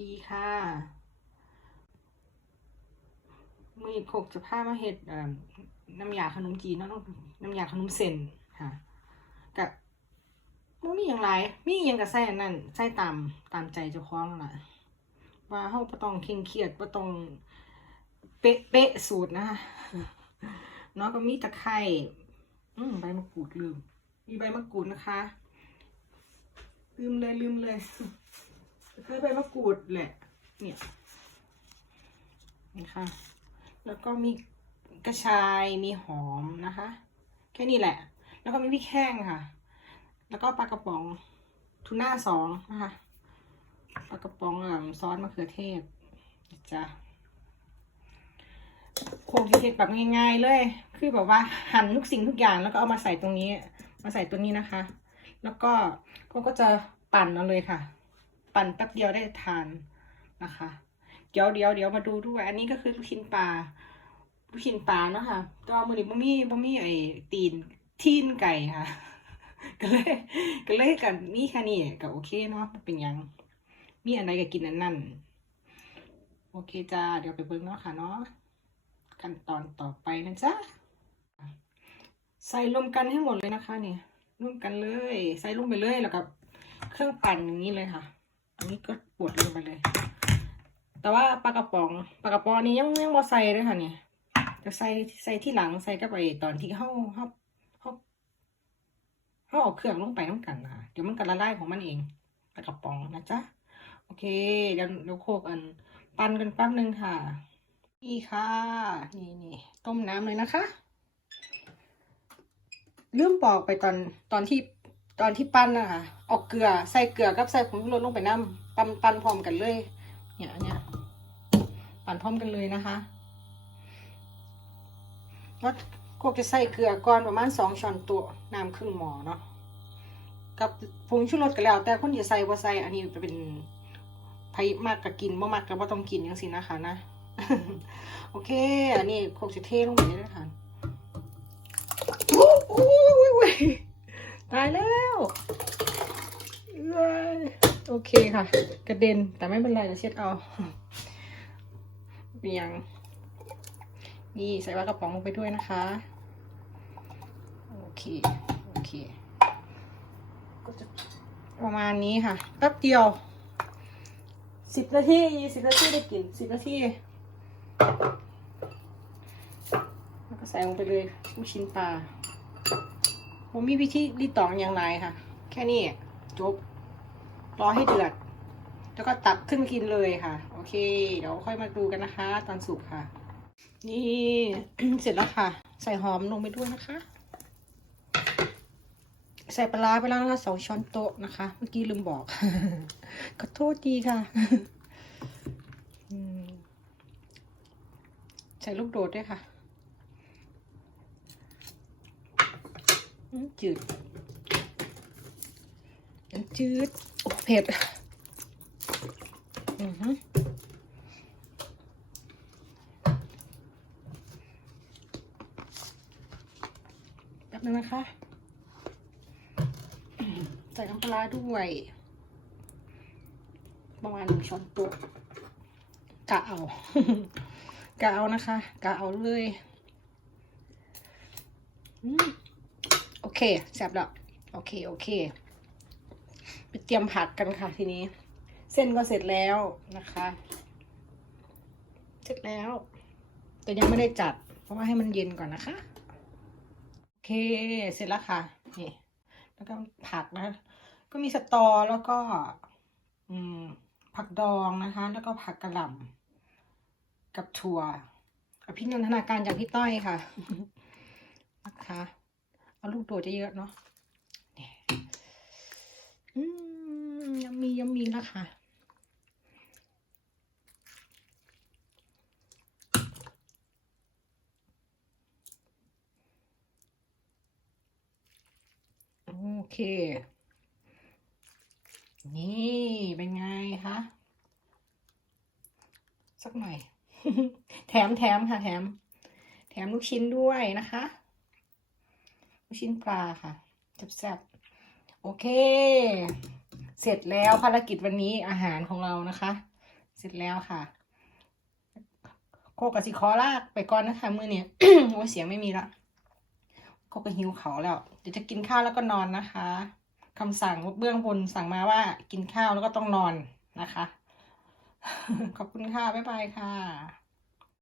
ดีค่ะมือโขกจะผ้ามาเห็ดน้ำยาขนมจีนนาะน้ำยาขนมเส้นค่ะกับมันมีอย่างไรมีอหยังกับใส่นนั่นใส่ตามตามใจเจ้าของล่ะ ว่าเฮาบ่ต้องเคร่งเครียดบ่ต้องเป๊ะเป๊ะสูตรนะคะเนาะก็มีตะไคร้อืมใบมะกรูดลืม มีใบมะกรูดนะคะ ลืมเลยลืมเลย เคยใบมะกรูดแหละ เนี่ยนี่ค่ะ แล้วก็มีกระชายมีหอมนะคะ แค่นี้แหละ แล้วก็มีพริกแห้งค่ะ แล้วก็ปลากระป๋องทูน่าสองนะคะปลากระป๋องอซอสมะเขือเทศจ้ะโครงที่เทศแบบง่ายๆเลย คือแบบว่าหั่นทุกสิ่งทุกอย่างแล้วก็เอามาใส่ตรงนี้ มาใส่ตัวนี้นะคะ แล้วก็เขาก็จะปั่นเอาเลยค่ะ ปั่นแป๊บเดียวได้ทานนะคะ เดี๋ยวเดี๋ยวเดี๋ยวมาดูด้วย อันนี้ก็คือลูกชิ้นปลาลูกชิ้นปลาเนาะค่ะตัวมือนี้บ่มีบ่มีไอ้ตีนทีนไก่ค่ะ ก็เลยก็เลยกันมีแค่นี้ก็โอเคเนาะเป็นยัง มีอันใดก็กินอันนั้นโอเคจ้าเดี๋ยวไปเบิ่งเนาะค่ะเนาะขั้นตอนต่อไปนะจ๊ะใส่รวมกันให้หมดเลยนะคะเนี่ยร่วมกันเลย ใส่ลงไปเลยแล้วกับเครื่องปั่นอย่างนี้เลยค่ะ อันนี้ก็ปวดลงไปเลย แต่ว่าปลากระป๋องปลากระป๋องนี้ยังยังบ่ใส่เลยค่ะเนี่ยจะใส่ใส่ที่หลังใส่กับไปตอนที่เข้าเข้าเข้าเข้าเอาเครื่องลงไปน้ำกันนะคะเดี๋ยวมันก็ละลายของมันเองปลากระป๋องนะจ๊ะโอเคเดี๋ยวเดี๋ยวโคกอันปั่นกันแป๊บนึงค่ะ นี่ค่ะ นี่นี่ต้มน้ำเลยนะคะลืมบอกไปตอนตอนที่ ตอนที่ปั้นนะคะเอาเกลือใส่เกลือกับใส่ผงชูรสลงไปน้ำปั้นปั้นพร้อมกันเลย เนี่ยอันเนี่ยปั่นพร้อมกันเลยนะคะแล้วโคกจะใส่เกลือก่อนประมาณสองช้อนโต๊ะน้ำครึ่งหม้อเนาะกับผงชูรสก็แล้ว แต่คนจะใส่ว่าใส่อันนี้จะเป็นไผมากกับกินบ่มากกับว่าต้องกินยังสินะคะนะ โอเค อันนี้โคกจะเทลงไปเลยนะคะโอ้โห ตายแล้วเอ้ยโอเคค่ะ กระเด็นแต่ไม่เป็นไรจะเช็ดเอาเปียง นี่ใส่ปลากระป๋องลงไปด้วยนะคะ โอเค โอเค ก็จะประมาณนี้ค่ะ แป๊บเดียว สิบนาทียี่สิบนาทีได้กินสิบนาทีแล้วก็ใส่ลงไปเลยลูกชิ้นปลา ผมมีวิธีรีดตองอย่างไรค่ะ แค่นี้จบรอให้เดือด แล้วก็ตักขึ้นกินเลยค่ะ โอเค เดี๋ยวค่อยมาดูกันนะคะ ตอนสุกค่ะ นี่เสร็จแล้วค่ะ ใส่หอมลงไปด้วยนะคะ ใส่ปลาไปแล้วนะคะสองช้อนโต๊ะนะคะ เมื่อกี้ลืมบอกขอโทษดีค่ะใส่ลูกโดดด้วยค่ะอืม จืดจืดเผ็ดอือฮึแป๊บนึงนะคะ ใส่น้ำปลาด้วย ประมาณหนึ่งช้อนโต๊ะกะเอากะเอานะคะกะเอาเลย อืม เคแซ่บแล้วโอเคโอเคไปเตรียมผักกันค่ะทีนี้ เส้นก็เสร็จแล้วนะคะ เสร็จแล้ว แต่ยังไม่ได้จัด เพราะว่าให้มันเย็นก่อนนะคะโอเคเสร็จแล้วค่ะนี่แล้วก็ผักนะ ก็มีสตอแล้วก็ อืม ผักดองนะคะ แล้วก็ผักกระหล่ำกับถั่วอภินันทนาการจากพี่ต้อยค่ะนะคะ เอาลูกโดดเยอะๆเนาะเนี่ยอืมยังมียังมีแล้วค่ะโอเค นี่เป็นไงคะสักหน่อย แถมแถมค่ะ แถม แถมลูกชิ้นด้วยนะคะ ลูกชิ้นปลาค่ะแซ่บๆโอเค เสร็จแล้วภารกิจวันนี้อาหารของเรานะคะ เสร็จแล้วค่ะ โคกับสิคอลากไปก่อนนะคะมือเนี่ยโอ้ยเสียงไม่มีละโคก็หิวเขาแล้ว เดี๋ยวจะกินข้าวแล้วก็นอนนะคะคำสั่งเบื้องบนสั่งมาว่ากินข้าวแล้วก็ต้องนอนนะคะ ขอบคุณค่ะ บ๊ายบายค่ะ